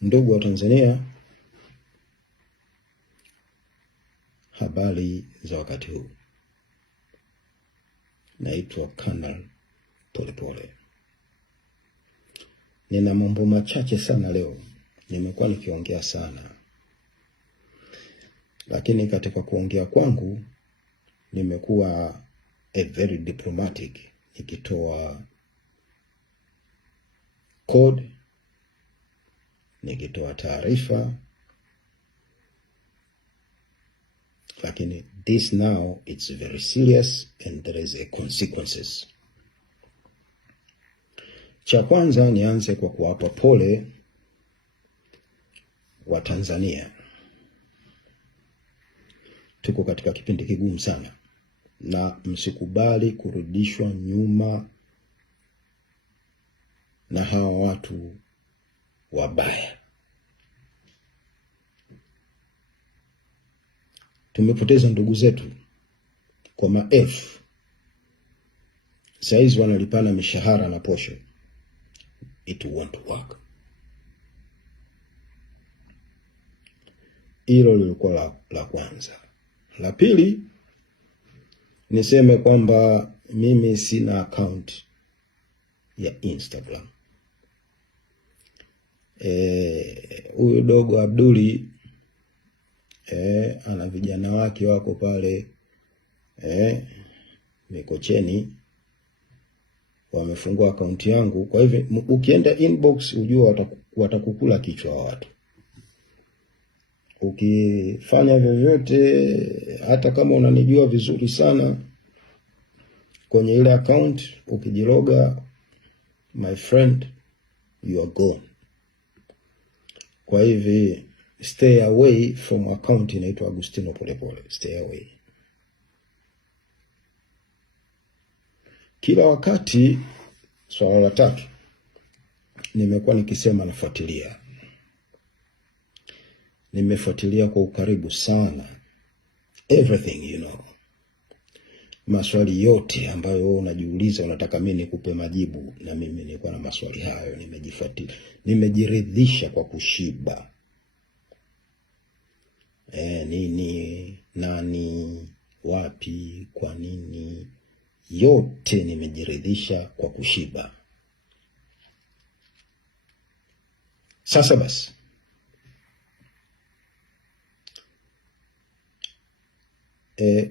Ndugu wa Tanzania, habari za wakati huu. Naitwa Kanali Polepole. Nina mambo machache sana leo. Nimekuwa nikiongea sana, lakini katika kuongea kwangu nimekuwa very diplomatic, nikitoa code, nikitoa taarifa, lakini this now it's very serious and there is a consequences. Cha kwanza nianze kwa kuwapa pole wa Tanzania. Tuko katika kipindi kigumu sana, na msikubali kurudishwa nyuma na hawa watu wabaya. Tumepoteza ndugu zetu kwa maelfu. Saizi wanalipana mishahara na posho. It won't work. Hilo lilikuwa la kwanza. La pili, niseme kwamba mimi sina account ya Instagram. Huyu dogo Abduli ana vijana wake wako pale Mikocheni, wamefungua akaunti yangu. Kwa hivyo ukienda inbox ujue watakukula kichwa watu. Ukifanya vyovyote, hata kama unanijua vizuri sana, kwenye ile account ukijiloga, my friend, you are gone. Kwa hivyo stay away from account inaitwa Agustino Polepole. Stay away. Kila wakati, swala la tatu, nimekuwa nikisema nafuatilia. Nimefuatilia kwa ukaribu sana everything, maswali yote ambayo wewe unajiuliza, unataka mimi nikupe majibu, na mimi nilikuwa na maswali hayo. Nimejifuatilia, nimejiridhisha kwa kushiba. Nini, nani, wapi, kwa nini, yote nimejiridhisha kwa kushiba. Sasa basi,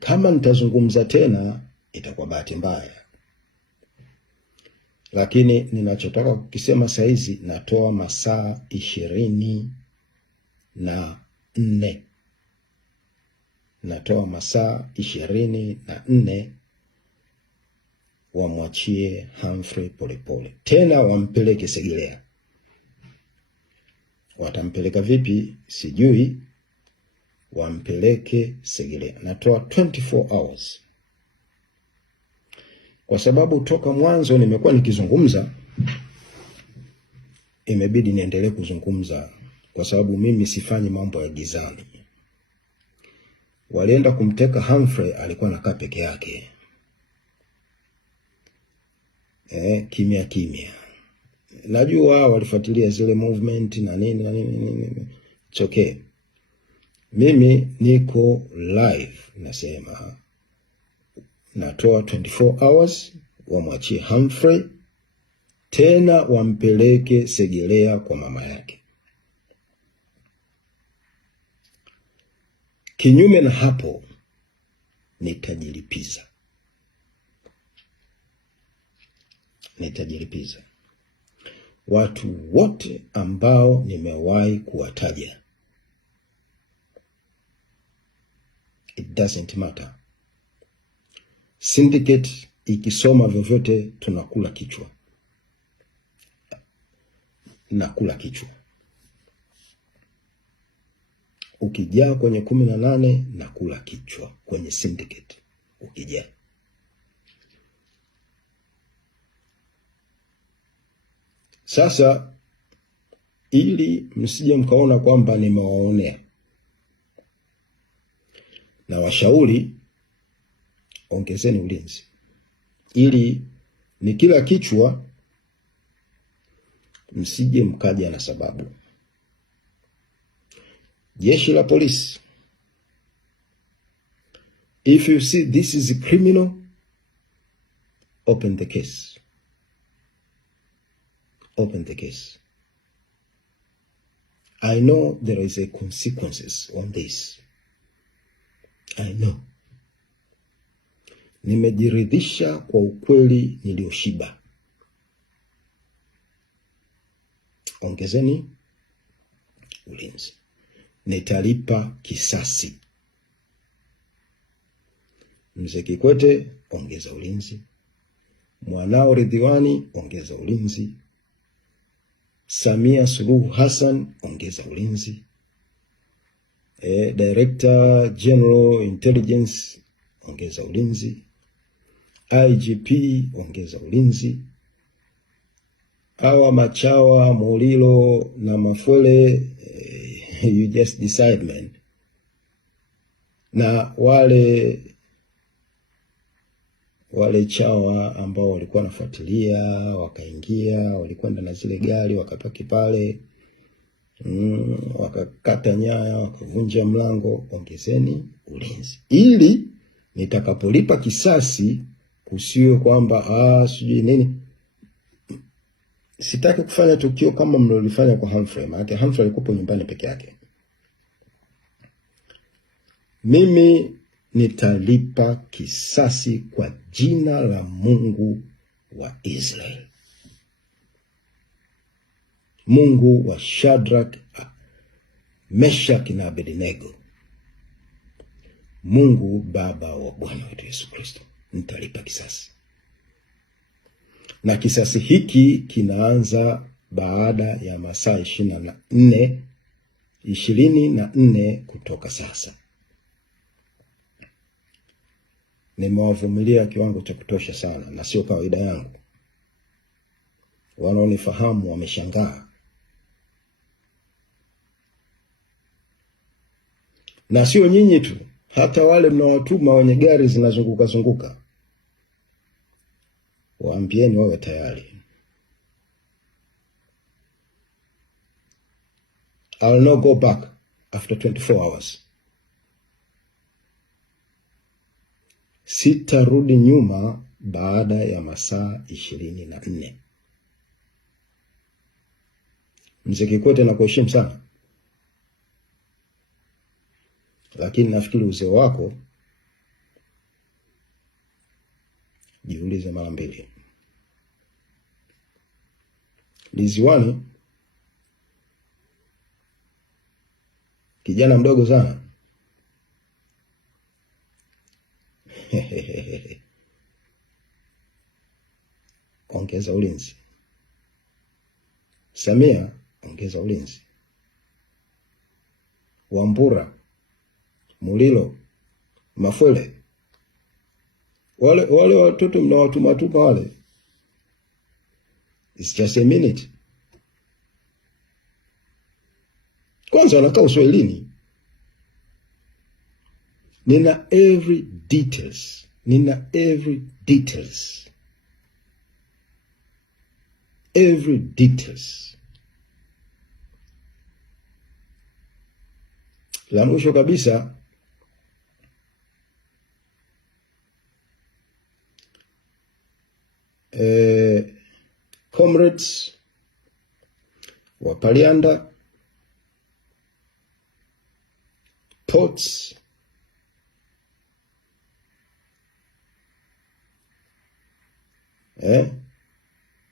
kama nitazungumza tena itakuwa bahati mbaya, lakini ninachotaka kukisema saizi, natoa masaa 24. Natoa masaa 24 wamwachie Humphrey Polepole. Tena wampeleke Segerea. Watampeleka vipi sijui, wampeleke Segerea. Natoa 24 hours. Kwa sababu toka mwanzo nimekuwa nikizungumza, imebidi niendelee kuzungumza, kwa sababu mimi sifanyi mambo ya gizani. Walienda kumteka Humphrey, alikuwa anakaa peke yake. Kimya kimya. Najua walifuatilia zile movement na nini. It's okay. Mimi niko live, nasema natoa 24 hours wamwachie Humphrey, tena wampeleke Segerea kwa mama yake. Kinyume na hapo, nitajilipiza. Watu wote ambao nimewahi kuwataja, it doesn't matter. Syndicate ikisoma vyovyote, tunakula kichwa. Nakula kichwa. Ukijaa kwenye 18, nakula kichwa kwenye syndicate. Ukijaa. Sasa, ili msije mkaona kwamba nimewaonea, na washauri ongezeni ulinzi, ili ni kila kichwa msije mkaja na sababu. Jeshi la polisi, if you see this is a criminal, open the case. Open the case. I know there is a consequences on this. I know. Nimejiridhisha kwa ukweli nilioshiba. Ongezeni ulinzi. Nitalipa kisasi. Mzee Kikwete, ongeza ulinzi. Mwanao Ridhiwani, ongeza ulinzi. Samia Suluhu Hassan, ongeza ulinzi. Director General Intelligence, ongeza ulinzi. IGP, ongeza ulinzi. Hawa machawa Mulilo na Mafwele, you just decide, man. Na wale chawa ambao walikuwa nafuatilia, wakaingia, walikwenda na zile gari, wakapaki pale, wakakata nyaya, wakavunja mlango, ongezeni ulinzi. Ili nitakapolipa kisasi kusiwe kwamba sijui nini. Sitaki kufanya tukio kama mlilofanya kwa Humphrey. Maana Humphrey alikuwa nyumbani peke yake. Mimi nitalipa kisasi kwa jina la Mungu wa Israeli. Mungu wa Shadrach, Meshach na Abednego. Mungu Baba wa Bwana wetu Yesu Kristo. Nitalipa kisasi. Na kisasi hiki kinaanza baada ya masaa 24 kutoka sasa. Nimewavumilia kiwango cha kutosha sana, na sio kawaida yangu. Wanaonifahamu wameshangaa. Na sio nyinyi tu, hata wale mnaowatuma wenye gari zinazunguka. Waambieni wawe tayari. I'll not go back after 24 hours. Sitarudi nyuma baada ya masaa 24. Mzee Kikwete nakuheshimu sana, lakini nafikiri uzee wako jiulize mara mbili. Ridhiwani kijana mdogo sana. Ongeza ulinzi. Samia, ongeza ulinzi. Wambura, Mulilo, Mafwele, wale watoto mnawatuma wale, it's just a minute. Kwanza wanakaa Uswahilini. Nina every details. Every details. La mwisho kabisa, comrades wa Palianda, Ports,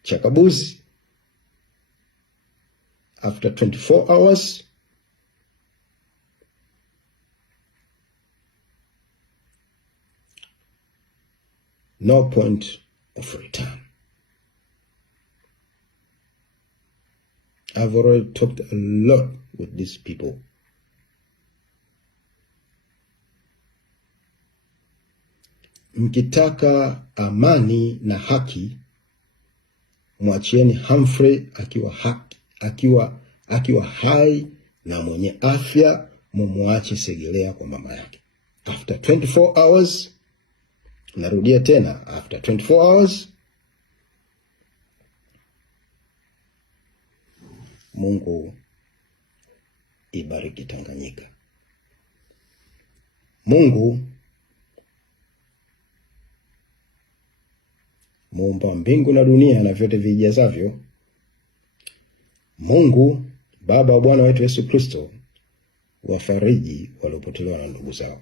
Chakabuzi, after 24 hours, no point of return. I've already talked a lot with these people. Mkitaka amani na haki, mwachieni Humphrey akiwa hai na mwenye afya, mumwache Segelea kwa mama yake. After 24 hours, narudia tena, after 24 hours, Mungu ibariki Tanganyika. Mungu muumba mbingu na dunia na vyote vijazavyo, Mungu Baba wa Bwana wetu Yesu Kristo, wafariji waliopotelewa na ndugu zao.